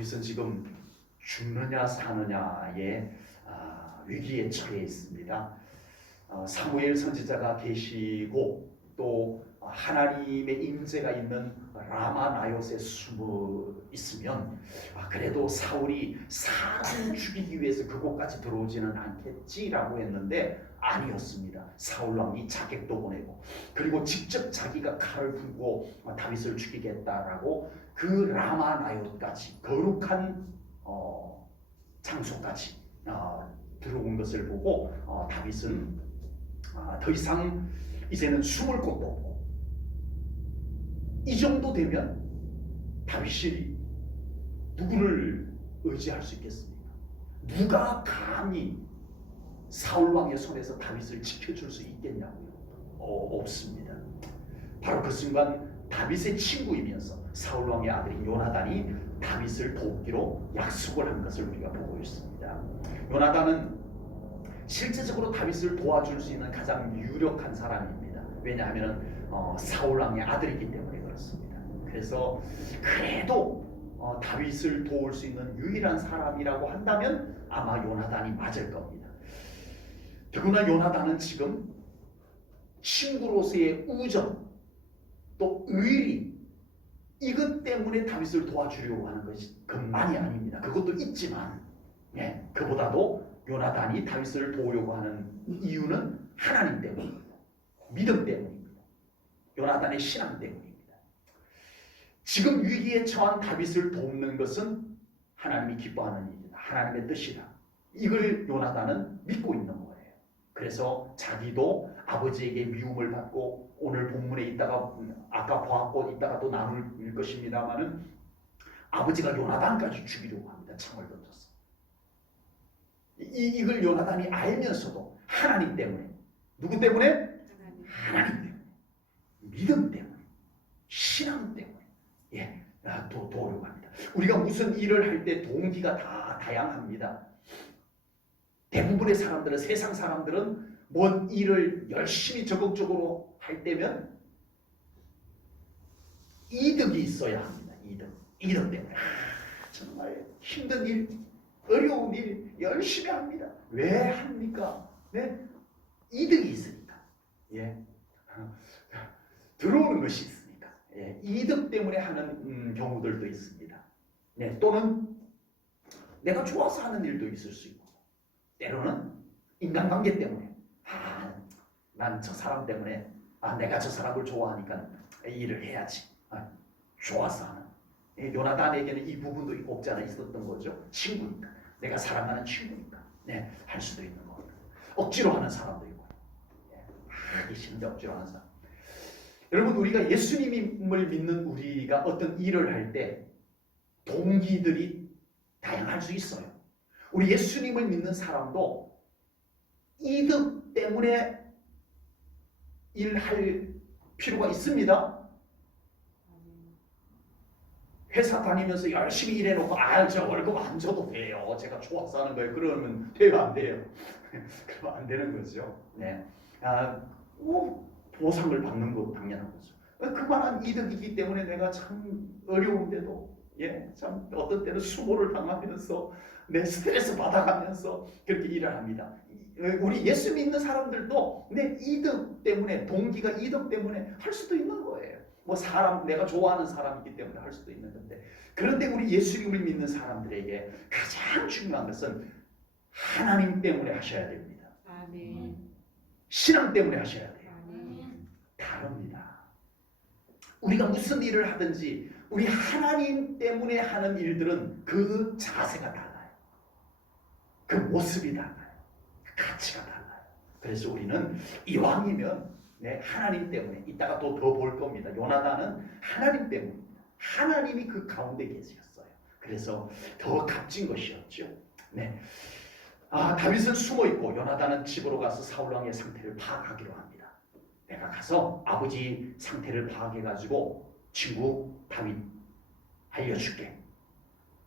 다윗은 지금 죽느냐 사느냐의 위기에 처해 있습니다. 사무엘 선지자가 계시고 또 하나님의 임재가 있는 라마 나요스에 숨어 있으면 그래도 사울이 사람 죽이기 위해서 그곳까지 들어오지는 않겠지라고 했는데 아니었습니다. 사울 왕이 자객도 보내고 그리고 직접 자기가 칼을 들고 다윗을 죽이겠다라고 그 라마 나요스까지 거룩한 장소까지 들어온 것을 보고 다윗은 더 이상 이제는 숨을 곳도 없고 이 정도 되면 다윗이 누구를 의지할 수 있겠습니까? 누가 감히 사울 왕의 손에서 다윗을 지켜줄 수 있겠냐고요? 없습니다. 바로 그 순간 다윗의 친구이면서 사울 왕의 아들인 요나단이 다윗을 돕기로 약속을 한 것을 우리가 보고 있습니다. 요나단은 실제적으로 다윗을 도와줄 수 있는 가장 유력한 사람입니다. 왜냐하면 사울 왕의 아들이기 때문에 그렇습니다. 그래서 그래도 다윗을 도울 수 있는 유일한 사람이라고 한다면 아마 요나단이 맞을 겁니다. 더구나 요나단은 지금 친구로서의 우정 또 의리 이것 때문에 다윗을 도와주려고 하는 것이 그만이 아닙니다. 그것도 있지만 그보다도 요나단이 다윗을 도우려고 하는 이유는 하나님 때문입니다. 믿음 때문입니다. 요나단의 신앙 때문입니다. 지금 위기에 처한 다윗을 돕는 것은 하나님이 기뻐하는 일이다. 하나님의 뜻이다. 이걸 요나단은 믿고 있는 거예요. 그래서 자기도 아버지에게 미움을 받고 오늘 본문에 있다가 아까 보았고 이따가 또 나눌 것입니다마는 아버지가 요나단까지 죽이려고 합니다. 창을 던져서. 이걸 요나단이 알면서도 하나님 때문에 누구 때문에? 하나님 때문에 믿음 때문에 신앙 때문에 도우려고 합니다. 우리가 무슨 일을 할 때 동기가 다 다양합니다. 대부분의 사람들은 세상 사람들은 뭔 일을 열심히 적극적으로 할 때면 이득이 있어야 합니다. 이득 때문에 정말 힘든 일 어려운 일 열심히 합니다. 왜 합니까? 이득이 있으니까. 들어오는 것이 있으니까. 이득 때문에 하는 경우들도 있습니다. 또는 내가 좋아서 하는 일도 있을 수 있고 때로는 인간관계 때문에 난 저 사람 때문에 내가 저 사람을 좋아하니까 일을 해야지. 좋아서 하는. 요나단에게는 이 부분도 없지 않아 있었던 거죠. 친구니까. 내가 사랑하는 친구니까. 할 수도 있는 겁니다. 억지로 하는 사람도 있고. 하기 싫은데 억지로 하는 사람. 여러분 우리가 예수님을 믿는 우리가 어떤 일을 할 때 동기들이 다양할 수 있어요. 우리 예수님을 믿는 사람도 이득 때문에 일할 필요가 있습니다. 회사 다니면서 열심히 일해놓고 저 월급 안 줘도 돼요. 제가 좋아서 하는 거예요. 그러면 돼요? 안 돼요? 그러면 안 되는 거죠. 보상을 받는 거 당연한 거죠. 그만한 이득이기 때문에 내가 참 어려운데도 참 어떤 때는 수모를 당하면서 내 스트레스 받아가면서 그렇게 일을 합니다. 우리 예수 믿는 사람들도 내 이득 때문에 동기가 이득 때문에 할 수도 있는 거예요. 내가 좋아하는 사람이기 때문에 할 수도 있는 건데 그런데 우리 예수님을 믿는 사람들에게 가장 중요한 것은 하나님 때문에 하셔야 됩니다. 아멘. 신앙 때문에 하셔야 돼요. 아멘. 다릅니다. 우리가 무슨 일을 하든지 우리 하나님 때문에 하는 일들은 그 자세가 달라요. 그 모습이 달라요. 그 가치가 달라요. 그래서 우리는 이왕이면 하나님 때문에 이따가 또 더 볼 겁니다. 요나단은 하나님 때문입니다. 하나님이 그 가운데 계셨어요. 그래서 더 값진 것이었죠. 다윗은 숨어있고 요나단은 집으로 가서 사울왕의 상태를 파악하기로 합니다. 내가 가서 아버지 상태를 파악해가지고 친구 다윗 알려줄게.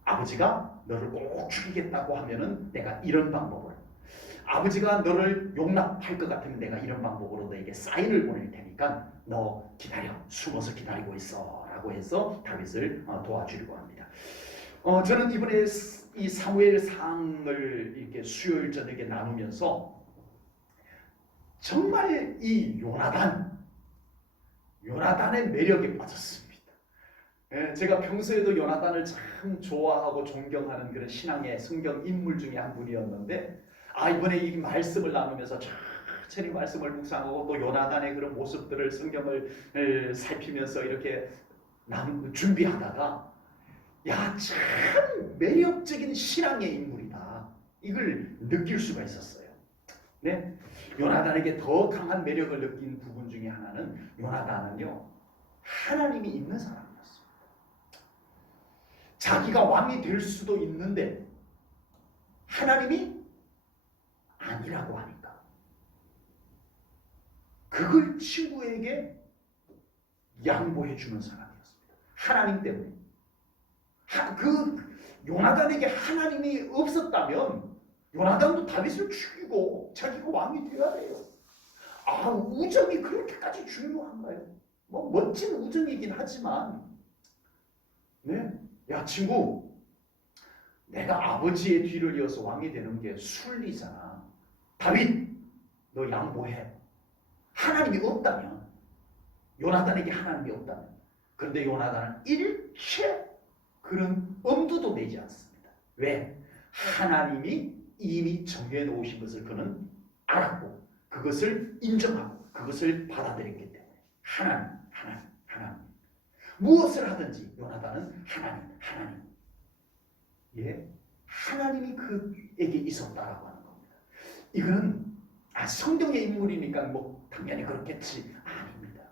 아버지가 너를 꼭 죽이겠다고 하면은 내가 이런 방법을, 아버지가 너를 용납할 것 같으면 내가 이런 방법으로 너에게 사인을 보낼 테니까 너 기다려, 숨어서 기다리고 있어 라고 해서 다윗을 도와주려고 합니다. 저는 이번에 이 사무엘상을 이렇게 수요일 저녁에 나누면서 정말 이 요나단의 매력에 빠졌습니다. 제가 평소에도 요나단을 참 좋아하고 존경하는 그런 신앙의 성경 인물 중에 한 분이었는데, 이번에 이 말씀을 나누면서 천천히 말씀을 묵상하고 또 요나단의 그런 모습들을 성경을 살피면서 이렇게 준비하다가 참 매력적인 신앙의 인물이다, 이걸 느낄 수가 있었어요. 네, 요나단에게 더 강한 매력을 느낀 부분 중에 하나는, 요나단은요 하나님이 있는 사람이었습니다. 자기가 왕이 될 수도 있는데 하나님이 아니라고 하니까 그걸 친구에게 양보해 주는 사람이었습니다. 하나님 때문에. 그 요나단에게 하나님이 없었다면 요나단도 다윗을 죽이고 자기가 왕이 되어야 돼요. 우정이 그렇게까지 중요한가요? 뭐 멋진 우정이긴 하지만, 네, 야 친구, 내가 아버지의 뒤를 이어서 왕이 되는 게 순리잖아. 다윗, 너 양보해. 하나님이 없다면, 요나단에게 하나님이 없다면. 그런데 요나단은 일체 그런 엄두도 내지 않습니다. 왜? 하나님이 이미 정해 놓으신 것을 그는 알았고 그것을 인정하고 그것을 받아들였기 때문에 하나님. 무엇을 하든지 요나단은 하나님. 예, 하나님이 그에게 있었다라고 하는 겁니다. 이거는 성경의 인물이니까 뭐 당연히 그렇겠지, 아닙니다.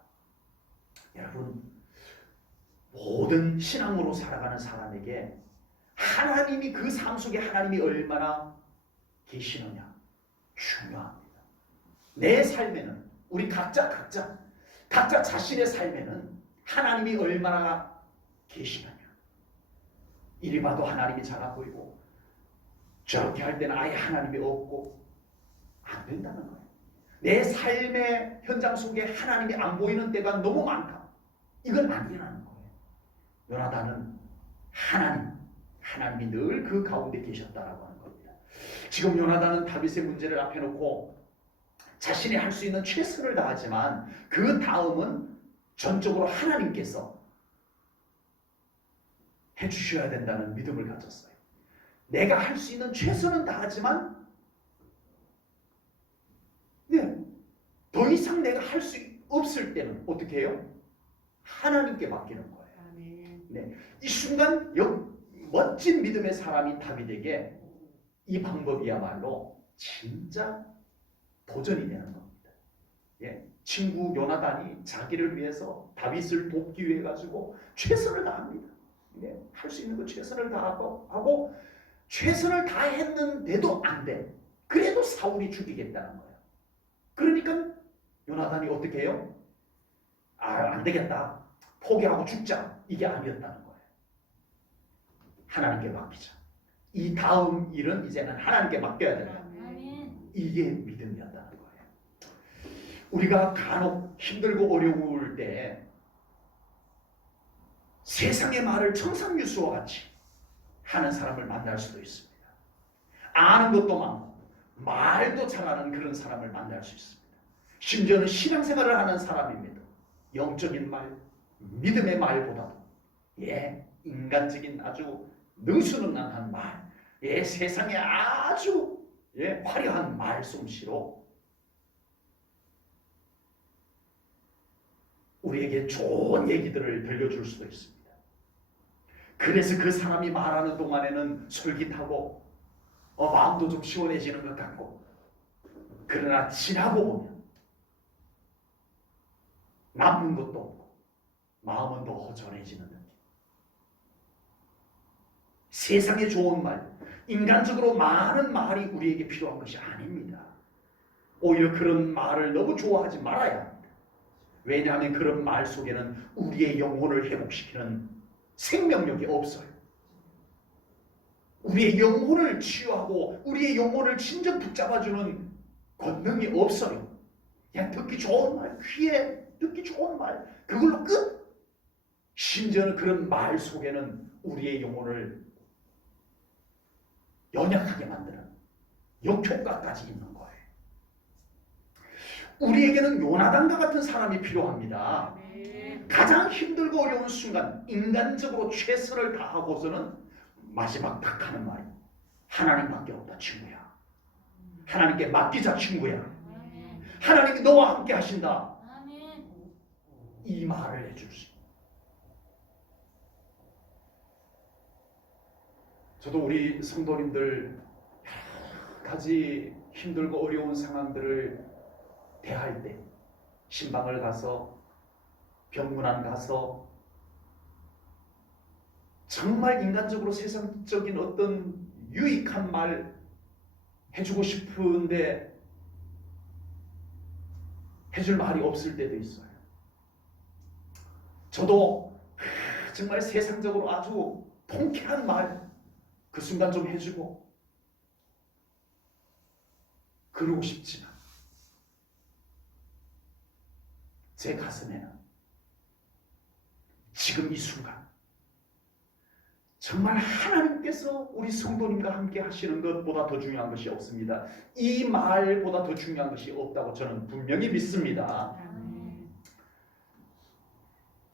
여러분, 모든 신앙으로 살아가는 사람에게 하나님이, 그 삶 속에 하나님이 얼마나 계시느냐 중요합니다. 내 삶에는, 우리 각자 자신의 삶에는 하나님이 얼마나 계시느냐. 이리 봐도 하나님이 작아 보이고 저렇게 할 때는 아예 하나님이 없고, 안 된다는 거예요. 내 삶의 현장 속에 하나님이 안 보이는 때가 너무 많다, 이건 아니라는 거예요. 요나단은 하나님이 늘 그 가운데 계셨다라고 하는 겁니다. 지금 요나단은 다윗의 문제를 앞에 놓고 자신이 할 수 있는 최선을 다하지만 그 다음은 전적으로 하나님께서 해주셔야 된다는 믿음을 가졌어요. 내가 할 수 있는 최선은 다하지만, 네, 더 이상 내가 할 수 없을 때는 어떻게 해요? 하나님께 맡기는 거예요. 네, 이 순간 멋진 믿음의 사람인 다윗에게 이 방법이야말로 진짜 도전이 되는 겁니다. 예, 친구 요나단이 자기를 위해서 다윗을 돕기 위해 가지고 최선을 다합니다. 네, 할 수 있는 거 최선을 다하고 최선을 다했는데도 안 돼. 그래도 사울이 죽이겠다는 거예요. 그러니까 요나단이 어떻게 해요? 안 되겠다, 포기하고 죽자, 이게 아니었다는 거예요. 하나님께 맡기자. 이 다음 일은 이제는 하나님께 맡겨야 된다. 이게 믿음이었다는 거예요. 우리가 간혹 힘들고 어려울 때 세상의 말을 청산유수와 같이 하는 사람을 만날 수도 있습니다. 아는 것도 많고 말도 잘하는 그런 사람을 만날 수 있습니다. 심지어는 신앙생활을 하는 사람입니다. 영적인 말, 믿음의 말보다도 인간적인 아주 능수능란한 말, 세상에 아주 화려한 말솜씨로 우리에게 좋은 얘기들을 들려줄 수도 있습니다. 그래서 그 사람이 말하는 동안에는 솔깃하고 마음도 좀 시원해지는 것 같고, 그러나 지나고 보면 남는 것도 없고 마음은 더 허전해지는 느낌. 세상에 좋은 말, 인간적으로 많은 말이 우리에게 필요한 것이 아닙니다. 오히려 그런 말을 너무 좋아하지 말아야 합니다. 왜냐하면 그런 말 속에는 우리의 영혼을 회복시키는 생명력이 없어요. 우리의 영혼을 치유하고 우리의 영혼을 진정 붙잡아주는 권능이 없어요. 그냥 듣기 좋은 말, 귀에 듣기 좋은 말, 그걸로 끝. 심지어는 그런 말 속에는 우리의 영혼을 연약하게 만드는 역효과까지 있는 거예요. 우리에게는 요나단과 같은 사람이 필요합니다. 가장 힘들고 어려운 순간 인간적으로 최선을 다하고서는 마지막 딱 하는 말이 하나님밖에 없다 친구야. 하나님께 맡기자 친구야. 하나님이 너와 함께 하신다. 이 말을 해줄 수 있어요. 저도 우리 성도님들 여러 가지 힘들고 어려운 상황들을 대할 때 신방을 가서 병문안 가서 정말 인간적으로 세상적인 어떤 유익한 말 해주고 싶은데 해줄 말이 없을 때도 있어요. 저도 정말 세상적으로 아주 통쾌한 말 그 순간 좀 해주고 그러고 싶지만 제 가슴에는 지금 이 순간 정말 하나님께서 우리 성도님과 함께 하시는 것보다 더 중요한 것이 없습니다. 이 말보다 더 중요한 것이 없다고 저는 분명히 믿습니다.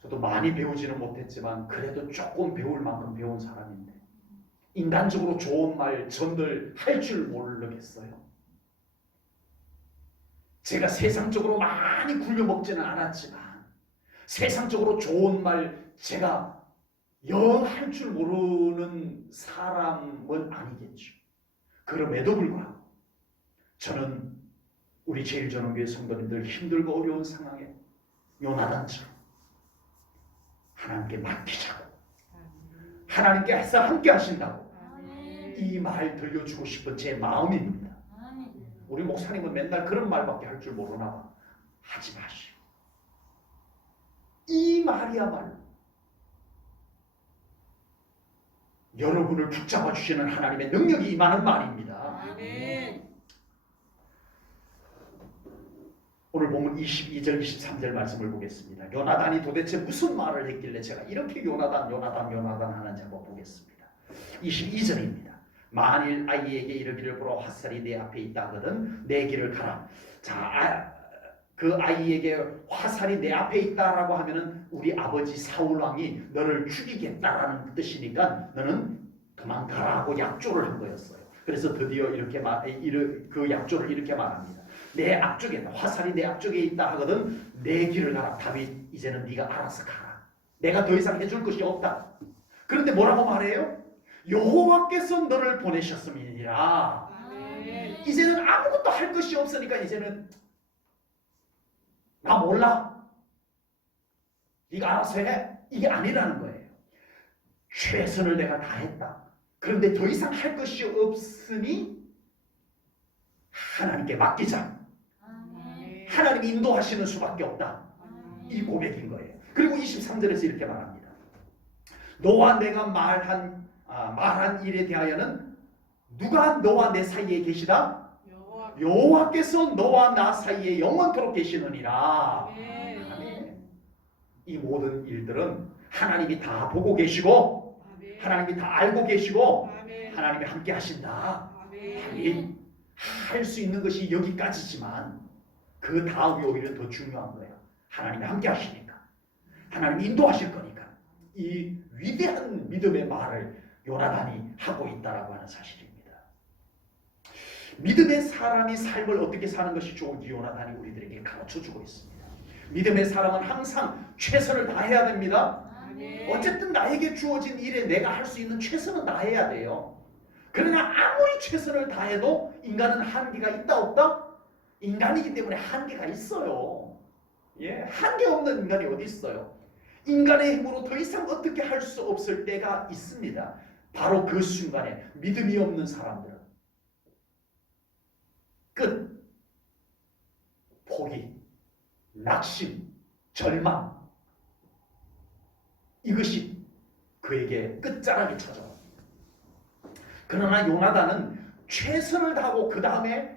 저도 많이 배우지는 못했지만 그래도 조금 배울 만큼 배운 사람인데 인간적으로 좋은 말 전달할 줄 모르겠어요. 제가 세상적으로 많이 굴려먹지는 않았지만 세상적으로 좋은 말 제가 영 할 줄 모르는 사람은 아니겠죠. 그럼에도 불구하고 저는 우리 제일전원교회 성도님들 힘들고 어려운 상황에 요나단처럼 하나님께 맡기자고 하나님께서 함께 하신다고 이 말 들려주고 싶은 제 마음입니다. 우리 목사님은 맨날 그런 말밖에 할 줄 모르나 봐. 하지 마시오. 이 말이야말로 여러분을 붙잡아 주시는 하나님의 능력이 임하는 말입니다. 아멘. 오늘 보면 22절 23절 말씀을 보겠습니다. 요나단이 도대체 무슨 말을 했길래 제가 이렇게 요나단 하는지 한번 보겠습니다. 22절입니다. 만일 아이에게 이르기를 보라 화살이 내 앞에 있다 하거든 내 길을 가라. 자, 그 아이에게 화살이 내 앞에 있다라고 하면은 우리 아버지 사울 왕이 너를 죽이겠다라는 뜻이니까 너는 도망가라 하고 약조를 한 거였어요. 그래서 드디어 이렇게 그 약조를 이렇게 말합니다. 내 앞쪽에 화살이 내 앞쪽에 있다 하거든 내 길을 가라. 다윗 이제는 네가 알아서 가라. 내가 더 이상 해줄 것이 없다. 그런데 뭐라고 말해요? 여호와께서 너를 보내셨음이니라. 이제는 아무것도 할 것이 없으니까 이제는 나 몰라. 네가 알아서 해. 이게 아니라는 거예요. 최선을 내가 다했다. 그런데 더 이상 할 것이 없으니 하나님께 맡기자. 하나님이 인도하시는 수밖에 없다. 이 고백인 거예요. 그리고 23절에서 이렇게 말합니다. 너와 내가 말한 일에 대하여는 누가 너와 내 사이에 계시다? 여호와께서 너와 나 사이에 영원토록 계시느니라. 아멘. 이 모든 일들은 하나님이 다 보고 계시고 하나님이 다 알고 계시고 하나님이 함께 하신다. 다윗 할 수 있는 것이 여기까지지만 그 다음이 오히려 더 중요한 거예요. 하나님이 함께 하시니까 하나님이 인도하실 거니까 이 위대한 믿음의 말을 요나단이 하고 있다라고 하는 사실입니다. 믿음의 사람이 삶을 어떻게 사는 것이 좋은지 요나단이 우리들에게 가르쳐주고 있습니다. 믿음의 사람은 항상 최선을 다해야 됩니다. 어쨌든 나에게 주어진 일에 내가 할 수 있는 최선은 다해야 돼요. 그러나 아무리 최선을 다해도 인간은 한계가 있다 없다? 인간이기 때문에 한계가 있어요. 예, 한계 없는 인간이 어디 있어요? 인간의 힘으로 더 이상 어떻게 할 수 없을 때가 있습니다. 바로 그 순간에 믿음이 없는 사람들은 끝, 포기, 낙심, 절망 이것이 그에게 끝자락이 찾아옵니다. 그러나 요나단은 최선을 다하고 그 다음에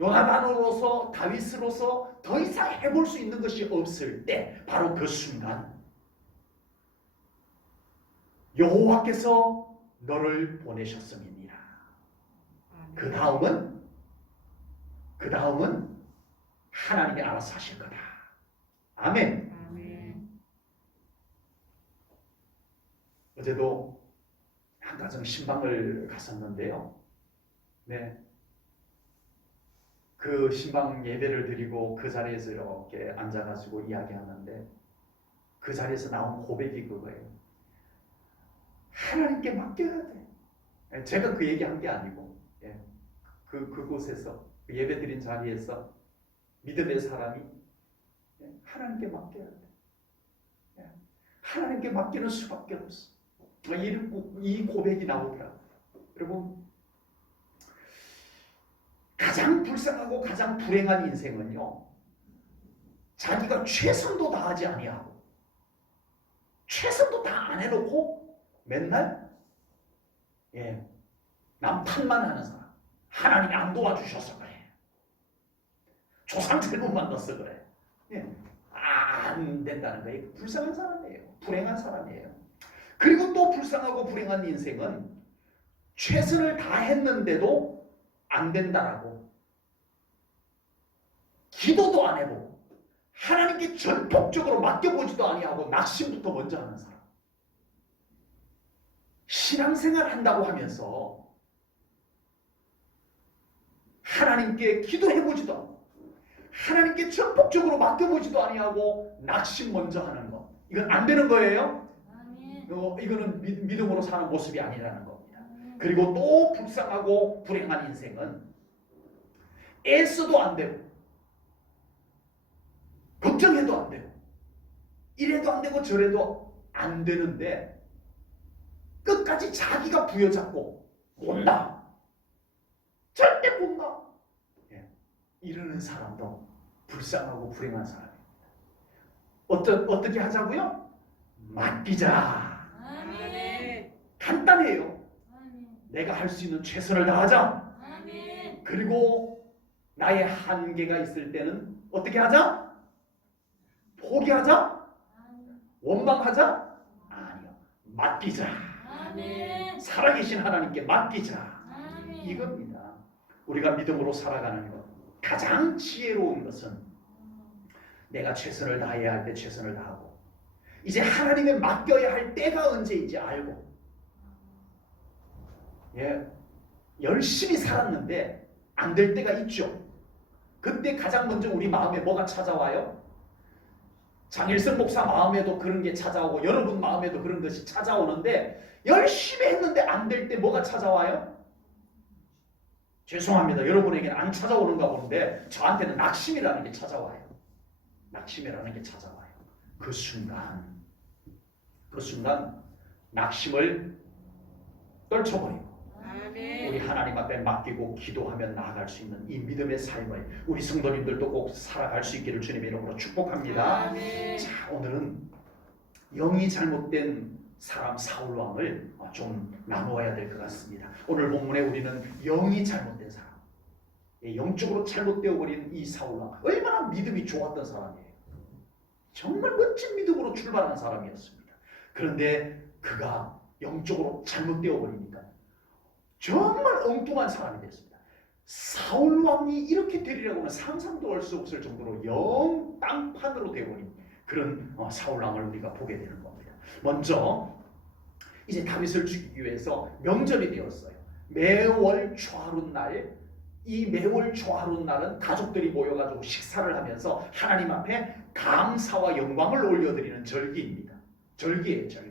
요나단으로서 다윗으로서 더 이상 해볼 수 있는 것이 없을 때 바로 그 순간 여호와께서 너를 보내셨음이니라. 그 다음은 하나님이 알아서 하실 거다. 아멘. 어제도 한 가정 신방을 갔었는데요. 네. 그 신방 예배를 드리고 그 자리에서 이렇게 앉아가지고 이야기하는데 그 자리에서 나온 고백이 그거예요. 하나님께 맡겨야 돼. 제가 그 얘기한 게 아니고 그곳에서 그 예배 드린 자리에서 믿음의 사람이 하나님께 맡겨야 돼. 하나님께 맡기는 수밖에 없어. 이 고백이 나오더라고요. 여러분, 가장 불쌍하고 가장 불행한 인생은요, 자기가 최선도 다하지 아니하고 최선도 다 안 해놓고 맨날 남 탓만 하는 사람. 하나님이 안 도와주셔서 그래. 조상 잘못 만났어 그래. 안 된다는 거예요. 불쌍한 사람이에요. 불행한 사람이에요. 그리고 또 불쌍하고 불행한 인생은 최선을 다했는데도 안 된다라고 기도도 안 해보고 하나님께 전폭적으로 맡겨보지도 아니하고 낙심부터 먼저 하는 사람. 신앙생활 한다고 하면서 하나님께 기도해보지도 않고 하나님께 전폭적으로 맡겨보지도 아니하고 낙심 먼저 하는 거. 이건 안 되는 거예요. 이거는 믿음으로 사는 모습이 아니라는 겁니다. 그리고 또 불쌍하고 불행한 인생은 애써도 안 되고 걱정해도 안 되고 이래도 안 되고 저래도 안 되는데 끝까지 자기가 부여잡고 못나 절대 못나 이러는 사람도 불쌍하고 불행한 사람입니다. 어떻게 하자고요? 맡기자. 아멘. 간단해요. 아멘. 내가 할 수 있는 최선을 다하자. 아멘. 그리고 나의 한계가 있을 때는 어떻게 하자? 포기하자? 원망하자? 아니요. 맡기자. 아멘. 살아계신 하나님께 맡기자. 아멘. 이겁니다. 우리가 믿음으로 살아가는 것. 가장 지혜로운 것은 내가 최선을 다해야 할 때 최선을 다하고 이제 하나님에 맡겨야 할 때가 언제인지 알고 열심히 살았는데 안 될 때가 있죠. 그때 가장 먼저 우리 마음에 뭐가 찾아와요? 장일성 목사 마음에도 그런 게 찾아오고 여러분 마음에도 그런 것이 찾아오는데 열심히 했는데 안 될 때 뭐가 찾아와요? 죄송합니다. 여러분에게는 안 찾아오는가 보는데 저한테는 낙심이라는 게 찾아와요. 낙심이라는 게 찾아와요. 그 순간 낙심을 떨쳐버리고 우리 하나님 앞에 맡기고 기도하며 나아갈 수 있는 이 믿음의 삶을 우리 성도님들도 꼭 살아갈 수 있기를 주님의 이름으로 축복합니다. 아멘. 자, 오늘은 영이 잘못된 사람 사울왕을 좀 나누어야 될 것 같습니다. 오늘 본문에 우리는 영이 잘못된 사람, 영적으로 잘못되어 버린 이 사울왕, 얼마나 믿음이 좋았던 사람이에요. 정말 멋진 믿음으로 출발한 사람이었습니다. 그런데 그가 영적으로 잘못되어 버리니까 정말 엉뚱한 사람이 됐습니다. 사울왕이 이렇게 되리라고는 상상도 할 수 없을 정도로 영 땅판으로 되어버린 그런 사울왕을 우리가 보게 되는 겁니다. 먼저 이제 다윗을 죽이기 위해서 명절이 되었어요. 매월 초하룻날, 이 매월 초하룻날은 가족들이 모여가지고 식사를 하면서 하나님 앞에 감사와 영광을 올려드리는 절기입니다. 절기예요, 절기.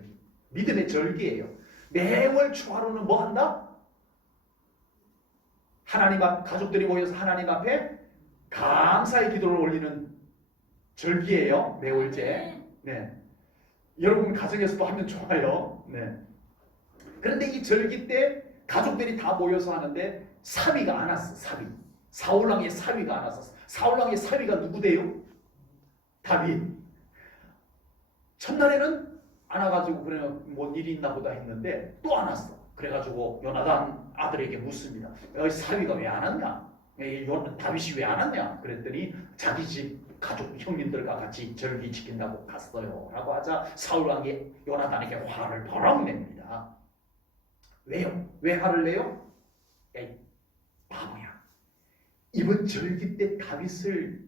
믿음의 절기예요. 매월 초하루는 뭐 한다? 하나님 앞 가족들이 모여서 하나님 앞에 감사의 기도를 올리는 절기예요. 매월제. 네. 여러분 가정에서도 하면 좋아요. 네. 그런데 이 절기 때 가족들이 다 모여서 하는데 사위가 안 왔어. 사위. 사울왕의 사위가 안 왔어. 사울왕의 사위가 누구대요? 다윗. 첫날에는 안 와가지고 그래 뭔 일이 있나 보다 했는데 또 안 왔어. 그래가지고 요나단 아들에게 묻습니다. 사위가 왜 안 왔냐? 다윗이 왜 안 왔냐? 그랬더니 자기 집 가족 형님들과 같이 절기 지킨다고 갔어요 라고 하자 사울왕이 요나단에게 화를 버럭 냅니다. 왜요? 왜 화를 내요? 이번 절기 때 다윗을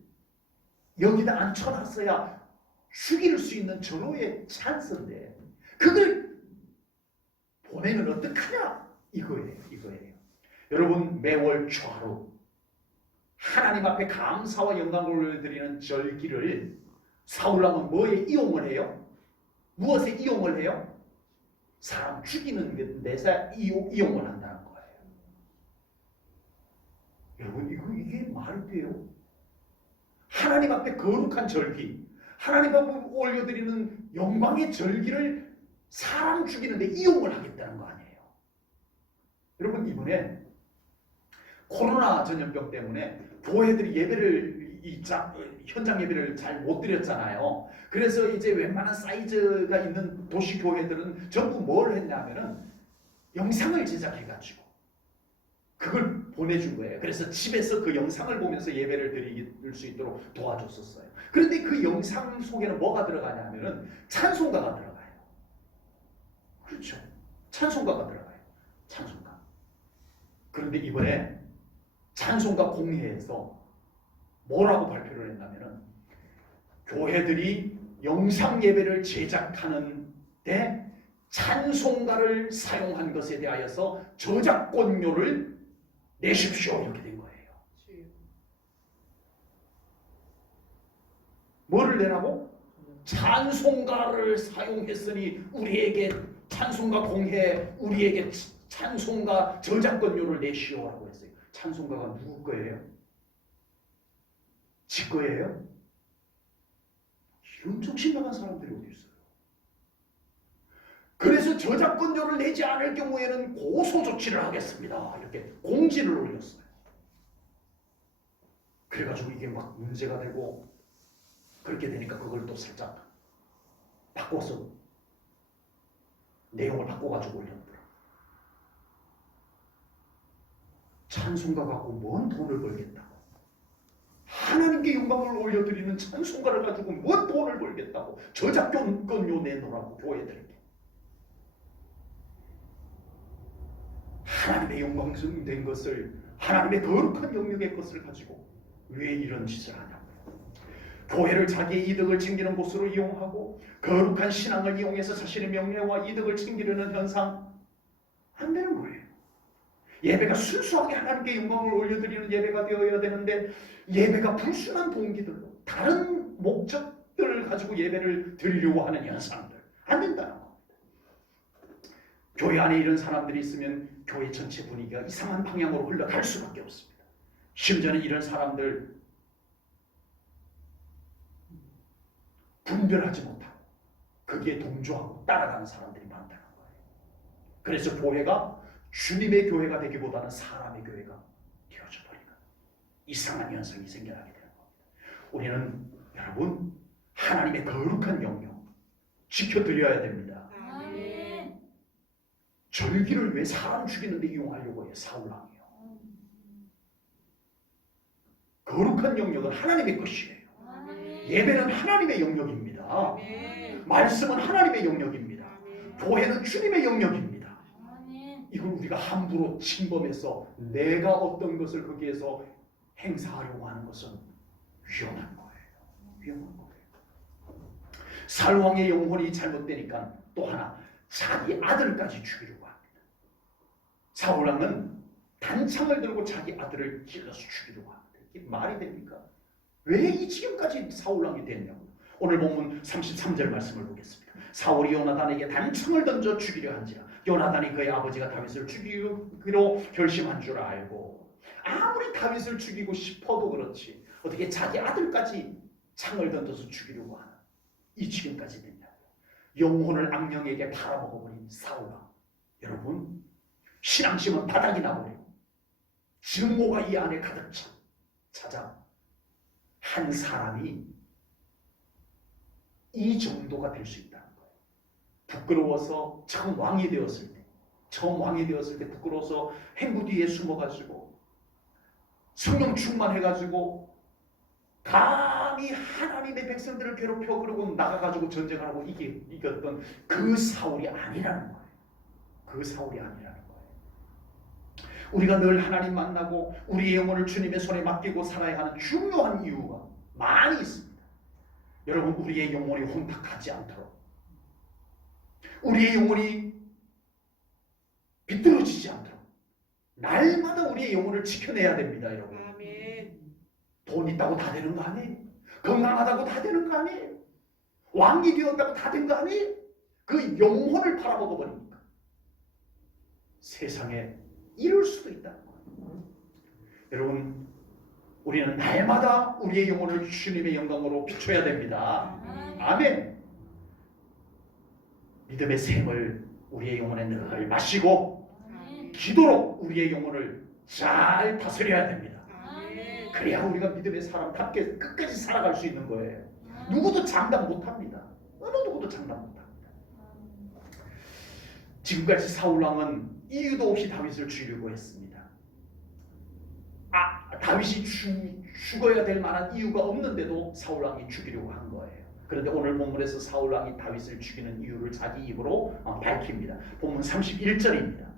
여기다 앉혀놨어야 죽일 수 있는 절호의 찬스인데 그걸 보내면 어떡하냐 이거예요. 여러분, 매월 초하루 하나님 앞에 감사와 영광을 올려드리는 절기를 사울왕은 뭐에 이용을 해요? 무엇에 이용을 해요? 사람 죽이는 데서 이용을 한다는 거예요. 여러분, 이게 말이 돼요? 하나님 앞에 거룩한 절기, 하나님 앞에 올려드리는 영광의 절기를 사람 죽이는데 이용을 하겠다는 거 아니에요? 여러분, 이번에 코로나 전염병 때문에 교회들이 현장 예배를 잘 못 드렸잖아요. 그래서 이제 웬만한 사이즈가 있는 도시 교회들은 전부 뭘 했냐면은 영상을 제작해가지고 그걸 보내준 거예요. 그래서 집에서 그 영상을 보면서 예배를 드릴 수 있도록 도와줬었어요. 그런데 그 영상 속에는 뭐가 들어가냐면은 찬송가가 들어가요. 그렇죠. 찬송가가 들어가요. 찬송가. 그런데 이번에 찬송가 공회에서 뭐라고 발표를 했냐면은 교회들이 영상 예배를 제작하는데 찬송가를 사용한 것에 대하여서 저작권료를 내십시오 이렇게 된 거예요. 뭐를 내라고? 찬송가를 사용했으니 우리에게 찬송가 공회 우리에게 찬송가 저작권료를 내시오라고 했어요. 찬송가가 누구 거예요? 지 거예요? 이런 정신 나간 사람들이 어디 있어요? 그래서 저작권료를 내지 않을 경우에는 고소 조치를 하겠습니다. 이렇게 공지를 올렸어요. 그래가지고 이게 막 문제가 되고 그렇게 되니까 그걸 또 살짝 바꿔서 내용을 바꿔가지고 올렸더라. 찬송가 갖고 뭔 돈을 벌겠다고? 하나님께 영광을 올려드리는 찬송가를 가지고 뭔 돈을 벌겠다고? 저작권료 내놓으라고 교회들에게. 하나님의 영광된 것을, 하나님의 거룩한 영역의 것을 가지고 왜 이런 짓을 하냐고요. 교회를 자기의 이득을 챙기는 곳으로 이용하고 거룩한 신앙을 이용해서 자신의 명예와 이득을 챙기려는 현상 안 되는 거예요. 예배가 순수하게 하나님께 영광을 올려드리는 예배가 되어야 되는데 예배가 불순한 동기들로 다른 목적들을 가지고 예배를 드리려고 하는 현상들 안 된다는 겁니다. 교회 안에 이런 사람들이 있으면 교회 전체 분위기가 이상한 방향으로 흘러갈 수밖에 없습니다. 심지어는 이런 사람들 분별하지 못하고 거기에 동조하고 따라가는 사람들이 많다는 거예요. 그래서 교회가 주님의 교회가 되기보다는 사람의 교회가 되어져 버리는 이상한 현상이 생겨나게 되는 겁니다. 우리는 여러분 하나님의 거룩한 영역 지켜드려야 됩니다. 아멘. 절기를 왜 사람 죽이는데 이용하려고 해요? 사울왕이요. 거룩한 영역은 하나님의 것이에요. 아멘. 예배는 하나님의 영역입니다. 아멘. 말씀은 하나님의 영역입니다. 교회는 주님의 영역입니다. 이걸 우리가 함부로 침범해서 내가 어떤 것을 거기에서 행사하려고 하는 것은 위험한 거예요. 위험한 거예요. 사울왕의 영혼이 잘못되니까 또 하나 자기 아들까지 죽이려고 합니다. 사울왕은 단창을 들고 자기 아들을 찔러서 죽이려고 합니다. 이게 말이 됩니까? 왜 이 지금까지 사울왕이 됐냐고. 오늘 본문 33절 말씀을 보겠습니다. 사울이 요나단에게 단창을 던져 죽이려 한지라 요나단이 그의 아버지가 다윗을 죽이기로 결심한 줄 알고 아무리 다윗을 죽이고 싶어도 그렇지 어떻게 자기 아들까지 창을 던져서 죽이려고 하나 이 지금까지 됐냐고. 영혼을 악령에게 팔아먹어버린 사울왕. 여러분 신앙심은 바닥이 나버리고 증오가 이 안에 가득 찾아 한 사람이 이 정도가 될 수 있다는 거예요. 부끄러워서 처음 왕이 되었을 때 부끄러워서 행구 뒤에 숨어가지고 성령 충만해가지고 감히 하나님의 백성들을 괴롭혀 그러고 나가가지고 전쟁을 하고 이겼던 그 사울이 아니라는 거예요. 그 사울이 아니라는 거예요. 우리가 늘 하나님 만나고 우리의 영혼을 주님의 손에 맡기고 살아야 하는 중요한 이유가 많이 있습니다. 여러분, 우리의 영혼이 혼탁하지 않도록, 우리의 영혼이 비뚤어지지 않도록 날마다 우리의 영혼을 지켜내야 됩니다. 여러분, 아멘. 돈 있다고 다 되는 거 아니에요. 건강하다고 다 되는 거 아니에요. 왕이 되었다고 다 된 거 아니에요. 그 영혼을 팔아먹어버리니까 세상에 이룰 수도 있다는 거예요. 여러분, 우리는 날마다 우리의 영혼을 주님의 영광으로 비춰야 됩니다. 아멘. 믿음의 샘을 우리의 영혼에 늘 마시고 기도로 우리의 영혼을 잘 다스려야 됩니다. 아멘. 그래야 우리가 믿음의 사람답게 끝까지 살아갈 수 있는 거예요. 누구도 장담 못합니다. 어느 누구도 장담 못합니다. 지금까지 사울왕은 이유도 없이 다윗을 죽이려고 했습니다. 다윗이 죽어야 될 만한 이유가 없는데도 사울왕이 죽이려고 한 거예요. 그런데 오늘 본문에서 사울왕이 다윗을 죽이는 이유를 자기 입으로 밝힙니다. 본문 31절입니다.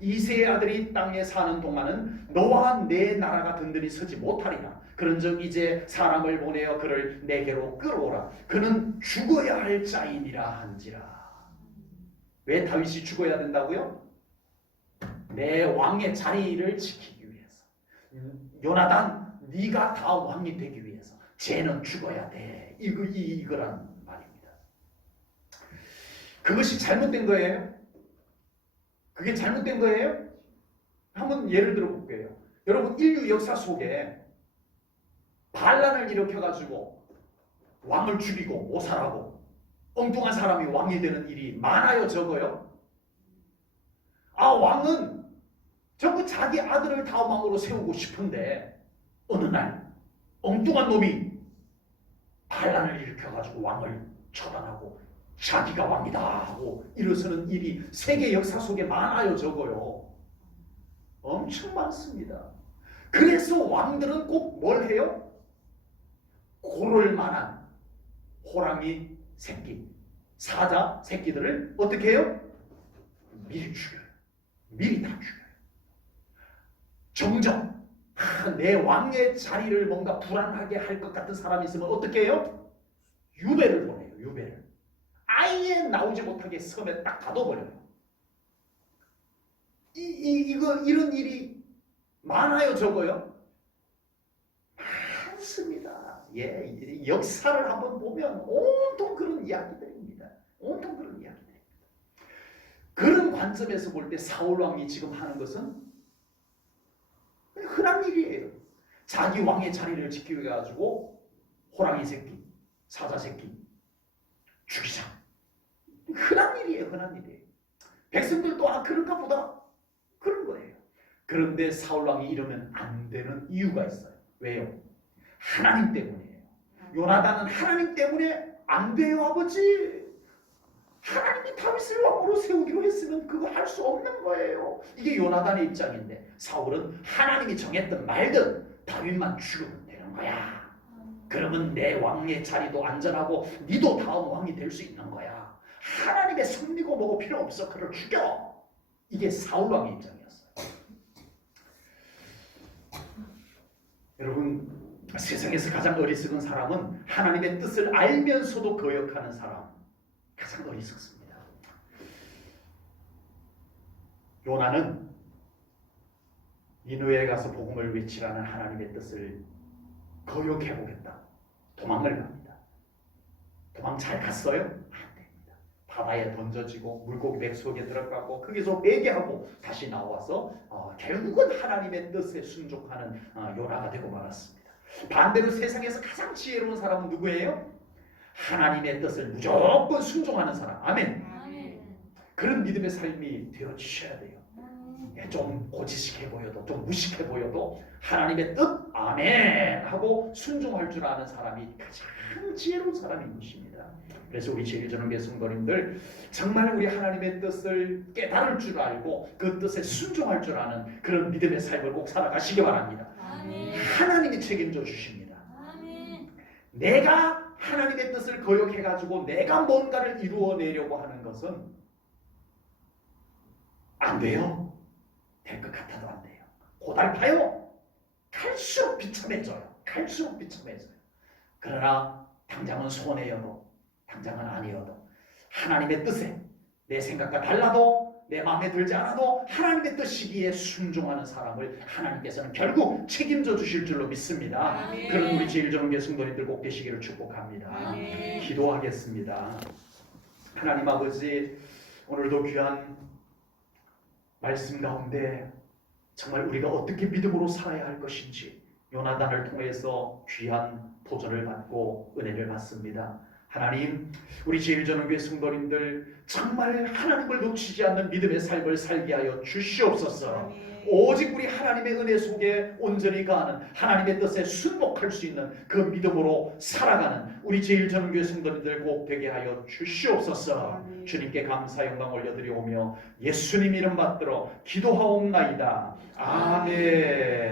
이새의 아들이 땅에 사는 동안은 너와 내 나라가 든든히 서지 못하리라. 그런즉 이제 사람을 보내어 그를 내게로 끌어오라. 그는 죽어야 할 자이니라 한지라. 왜 다윗이 죽어야 된다고요? 내 왕의 자리를 지키기 위해서. 요나단, 네가 다음 왕이 되기 위해서 쟤는 죽어야 돼. 이거란 말입니다. 그것이 잘못된 거예요? 그게 잘못된 거예요? 한번 예를 들어 볼게요. 여러분, 인류 역사 속에 반란을 일으켜가지고 왕을 죽이고 모살하고 엉뚱한 사람이 왕이 되는 일이 많아요, 적어요? 왕은 전부 자기 아들을 다음 왕으로 세우고 싶은데 어느 날 엉뚱한 놈이 반란을 일으켜가지고 왕을 처단하고 자기가 왕이다 하고 일어서는 일이 세계 역사 속에 많아요, 적어요? 엄청 많습니다. 그래서 왕들은 꼭 뭘 해요? 고를 만한 호랑이 새끼, 사자 새끼들을 어떻게 해요? 미리 죽여요. 미리 다 죽여요. 정적, 내 왕의 자리를 뭔가 불안하게 할 것 같은 사람이 있으면 어떻게 해요? 유배를 보내요. 유배를. 아예 나오지 못하게 섬에 딱 가둬버려요. 이런 일이 많아요, 적어요? 많습니다. 예, 역사를 한번 보면 온통 그런 이야기들입니다. 온통 그런 이야기들입니다. 그런 관점에서 볼 때 사울왕이 지금 하는 것은 흔한 일이에요. 자기 왕의 자리를 지키기 위해 가지고 호랑이 새끼, 사자 새끼 죽이자. 흔한 일이에요. 흔한 일이에요. 백성들도 그런가 보다 그런 거예요. 그런데 사울왕이 이러면 안 되는 이유가 있어요. 왜요? 하나님 때문이에요. 요나단은 하나님 때문에 안 돼요, 아버지. 하나님이 다윗을 왕으로 세우기로 했으면 그거 할 수 없는 거예요. 이게 요나단의 입장인데 하울은 하나님이 정했든 말든 다윗만 죽으면 되는 거야. 그러면 내 왕의 자리도 안전하고 니도 다음 왕이 될 수 있는 거야. 하나님의 섭리고 뭐고 필요 없어. 그를 죽여. 이게 사울왕의 입장이었어요. 여러분, 세상에서 가장 어리석은 사람은 하나님의 뜻을 알면서도 거역하는 사람, 가장 어리석습니다. 요나는 니느웨에 가서 복음을 외치라는 하나님의 뜻을 거역해보겠다. 도망을 갑니다. 도망 잘 갔어요? 안 됩니다. 바다에 던져지고 물고기 백 속에 들어가고 거기서 회개하고 다시 나와서 결국은 하나님의 뜻에 순종하는 요나가 되고 말았습니다. 반대로 세상에서 가장 지혜로운 사람은 누구예요? 하나님의 뜻을 무조건 순종하는 사람. 아멘. 그런 믿음의 삶이 되어주셔야 돼요. 좀 고지식해 보여도, 좀 무식해 보여도 하나님의 뜻 아멘 하고 순종할 줄 아는 사람이 가장 지혜로운 사람인 것입니다. 그래서 우리 제일전원교회 성도님들, 정말 우리 하나님의 뜻을 깨달을 줄 알고 그 뜻에 순종할 줄 아는 그런 믿음의 삶을 꼭 살아가시기 바랍니다. 하나님이 책임져 주십니다. 내가 하나님의 뜻을 거역해가지고 내가 뭔가를 이루어내려고 하는 것은 안 돼요. 될 것 같아도 안 돼요. 고달파요. 갈수록 비참해져요. 갈수록 비참해져요. 그러나 당장은 손해여도 당장은 아니어도 하나님의 뜻에 내 생각과 달라도 내 마음에 들지 않아도 하나님의 뜻이기에 순종하는 사람을 하나님께서는 결국 책임져 주실 줄로 믿습니다. 아멘. 그런 우리 제일전원교회 성도님들 꼭 되시기를 축복합니다. 아멘. 기도하겠습니다. 하나님 아버지, 오늘도 귀한 말씀 가운데 정말 우리가 어떻게 믿음으로 살아야 할 것인지 요나단을 통해서 귀한 도전을 받고 은혜를 받습니다. 하나님, 우리 제일전원교회 성도님들 정말 하나님을 놓치지 않는 믿음의 삶을 살게 하여 주시옵소서. 오직 우리 하나님의 은혜 속에 온전히 가는 하나님의 뜻에 순복할 수 있는 그 믿음으로 살아가는 우리 제일전원교회 성도님들 꼭 되게 하여 주시옵소서. 주님께 감사 영광 올려드리오며 예수님 이름 받들어 기도하옵나이다. 아멘.